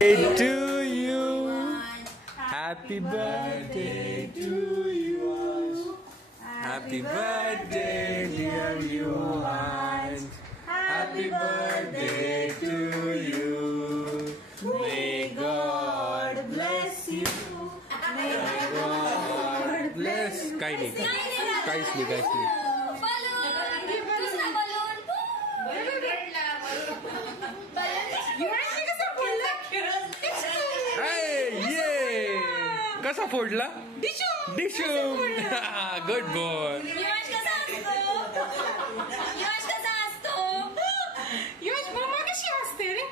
To you, happy birthday to you, happy birthday dear Yuvan, happy birthday to you, may God bless you, may God bless. काहीच नाही. कसा फोडला डिशू good boy. Mamma कशी असते रे.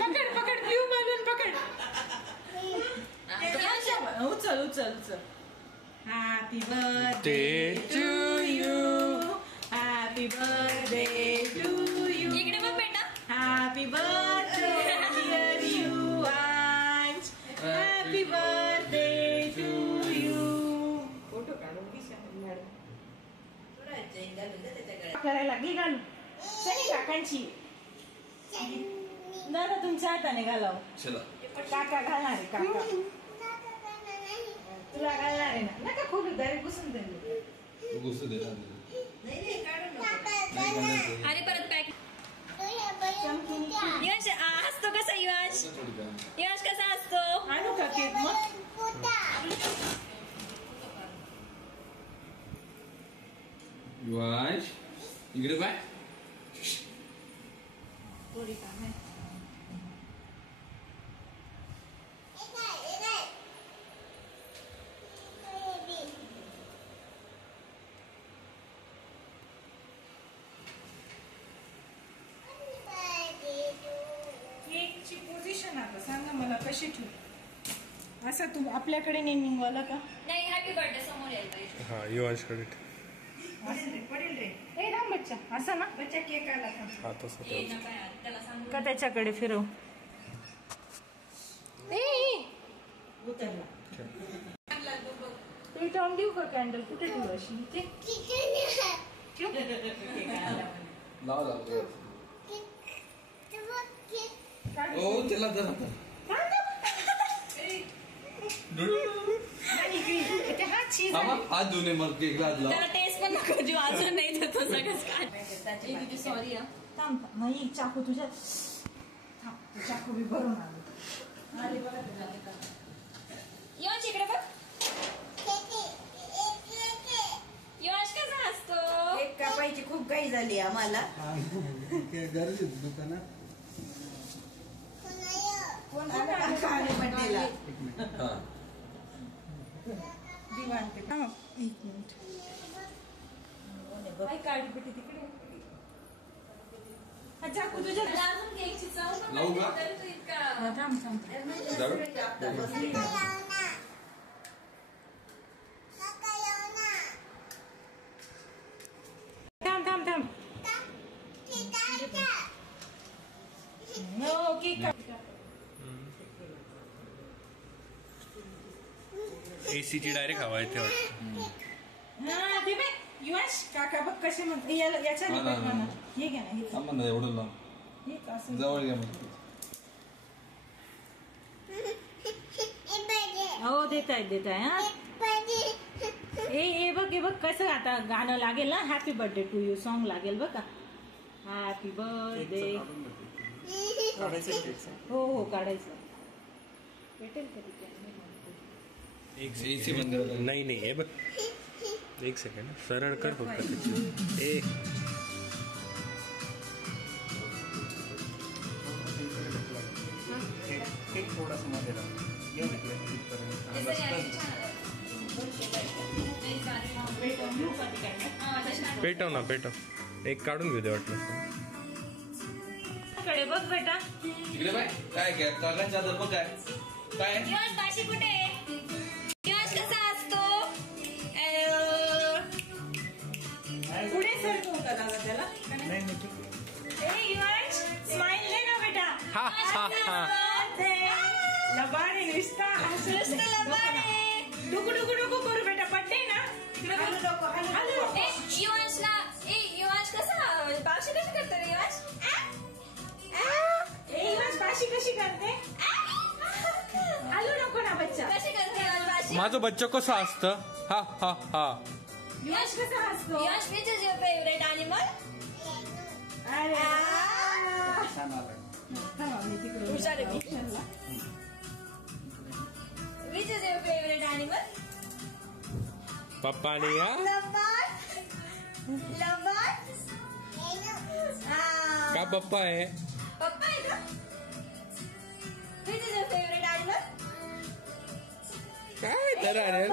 पकड पकड ब्ल्यू बलून पकड. उचल उचल उचल. Happy birthday to you, happy birthday to you. इकडे बघ बेटा. Happy birthday dear Yuvansh, happy birthday to you. Photo काढून करायला घे घालू. सनी काकांची दादा तुमच्या हाताने घालाव. काका घालणार आहे. काका तुला घालणार आहे ना. नका खोलू दारी घुसून दे. अरे परत पॅक. यश हसतो कसा यश. यश कसा हसतो. आणू का केक मग. युवांश इकडे बाय. थोडी काम आहे. केकची पोझिशन आता सांगा मला कशी ठेवू. असं तू आपल्याकडे नेमिंग वाला का. नाही हॅपी बर्थडे समोर यायला पाहिजे. हा युवांश कडे पडेल रे. ए राम बच्चा असं ना. बच्चा केक आला हा तसं त्याला सांगू का त्याच्याकडे फिरव. उतरला. ते ठेवून देऊ का कॅन्डल. कुठे ठेवू अशी. इथे त्याला जरा हात धुणे मग केक घातला. त्याला टेस्ट पण नको देऊ अजून. नाही देतो सगळंच काय. सॉरी थांब. नाही चाकू तुझ्या. थांब चाकू बी भरून आलो. यश इकडे बघ. यश कसा असतो. केक कापायची खूप काही झाली आम्हाला. गरज होती दुकानात. कोण आलं का बर्थडेला. दिवाण पे. एक मिनिट. काय काढी बेटी तिकडे. चाकू तुझ्या. अजून केकची चव पण लावू का? तरी तू इतका. थांब थांब. थांब थांब थांब. No cake. एसीची डायरेक्ट हवा येते वाटतं. हा ते बघ युवाश काका बघ कसे म्हणते. याच्या म्हणा. हे घ्या ना. सामान एवढं लांब. हे असं जवळ घ्या मग. हो देत आहे हा. हे बघ हे बघ कसं आता गाणं लागेल ना. Happy birthday to you song लागेल बघ का. Happy birthday. हो हो काढायचं. भेटेल कधी. एसी बंद. नाही नाही हे बघ. एक सेकंड सरळ कर फक्त. ए थोडासा मध्ये पेटव ना पेटव. एक काढून घेऊ दे वाटलं. कडे बघ बेटा. इकडे बाय. काय काय काकांच्या हातात बघ. काय काय यश बाशी कुठे. यश कसा असतो. पुढे सरकू का दादा त्याला. यश स्माइल दे ना बेटा. लबाडे नुसता डुकू डुकू डुकू करू बेटा. बर्थडे ना. युवांशला युवांश कसा बाशी कशी करतो रे युवांश. माझं बच्चो कसं असतं हा हा हा यश कसा असतो Yash which is your favourite animal अरे छान आलं हुशार आहे मी. Which is your favourite animal पप्पा आणि या का पप्पा आहे पप्पा आहे का which is your favourite animal काय तर अरे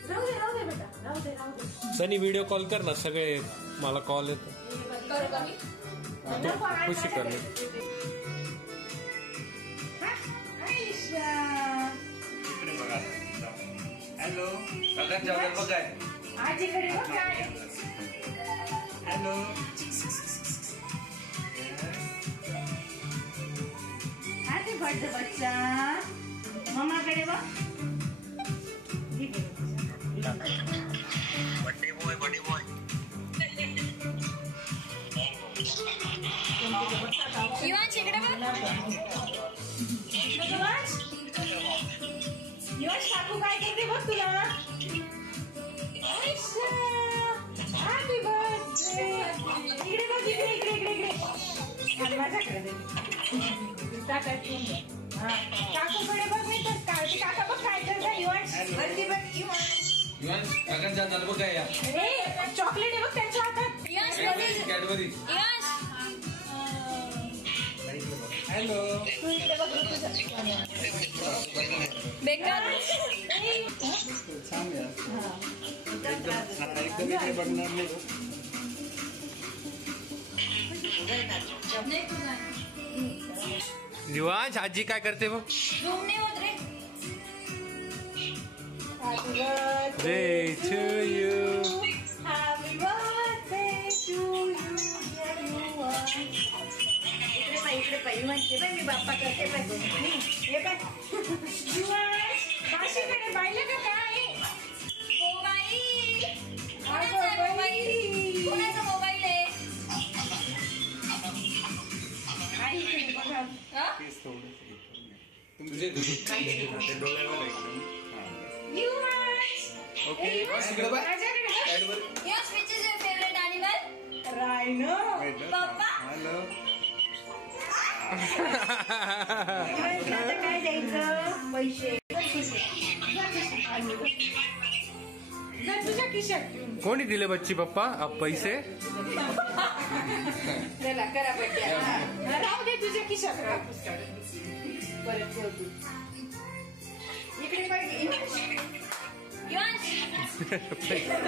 राहू दे बेटा सनी व्हिडिओ कॉल कर ना सगळे मला कॉल येतो करू का मी खुशी कर इकडे बघा हॅलो सगळ्यांच्या बघाय आजीकडे बघ काय हॅलो हॅपी बर्थडे बच्चा मम्माकडे बघ युवांश इकडे बघ यश काकू काय करते बघ तुला हॅपी बर्थडे इकडे बघ इकडे इकडे इकडे इकडे आणि माझ्याकडे दे काका काकूकडे बघ नाही तर काका बघ काय करता युवांश सगळ्यांच्या हातात बघाय या अरे चॉकलेट आहे बघ त्यांच्या हातात युवांश कॅडबरी युवांश हॅलो तू इकडे बघ ऋतुजा. बेकार छान आहे एकदम इकडे बघणार नाही दिवांश आजी काय करते बघ झूम नाही होत रे Happy birthday Day to you. Happy birthday to you, dear Yuvansh. इकडे पाहिजे म्हणते बाई मी बाप्पा करते पाहिजे हे काय युवांश काशीकडे पाहिलं का काय मोबाईल अगं बाई. कोणाचा मोबाईल आहे आई इकडे बघा. हा? तेच थोडं तुझे डोळ्यावर एकदम युवांश. ओके ए, युवांश, इकडे बघ. माझ्याकडे बघ. Cadbury Yuvansh which is your favourite animal rhino पप्पा? हॅलो युवांशला आता काय द्यायचं पैसे जा तुझ्या खिशात घेऊन. कोणी दिले बच्ची पप्पा पैसे चला करा बड्डे राहू दे तुझ्या खिशात परत ठेवतो इकडे पाहिजे युवांश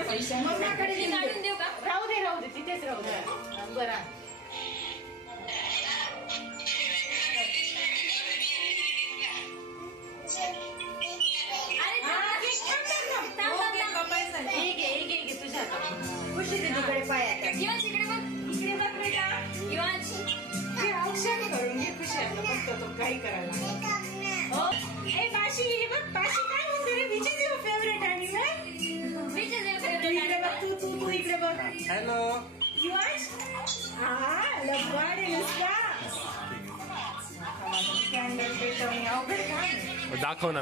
पैसे मम्माकडे मी काढून देऊ का राहू दे तिथेच राहू दे बरं अरे तुझ्या खुशी दीदीकडे पाय आता युवांश इकडे बघ इकडे बघ बेटा युवांश हे औषध करून घे खुशी आता फक्त तो काही करायला हो ए बाशी हे बघ बाशी काय म्हणते रे which is your favourite animal which is your तू फेवरेट इकडे बघ तू इकडे बघ हॅलो युवांश लबाड आहे नुसता कॅन्डल पेटवणे अवघड काय दाखव ना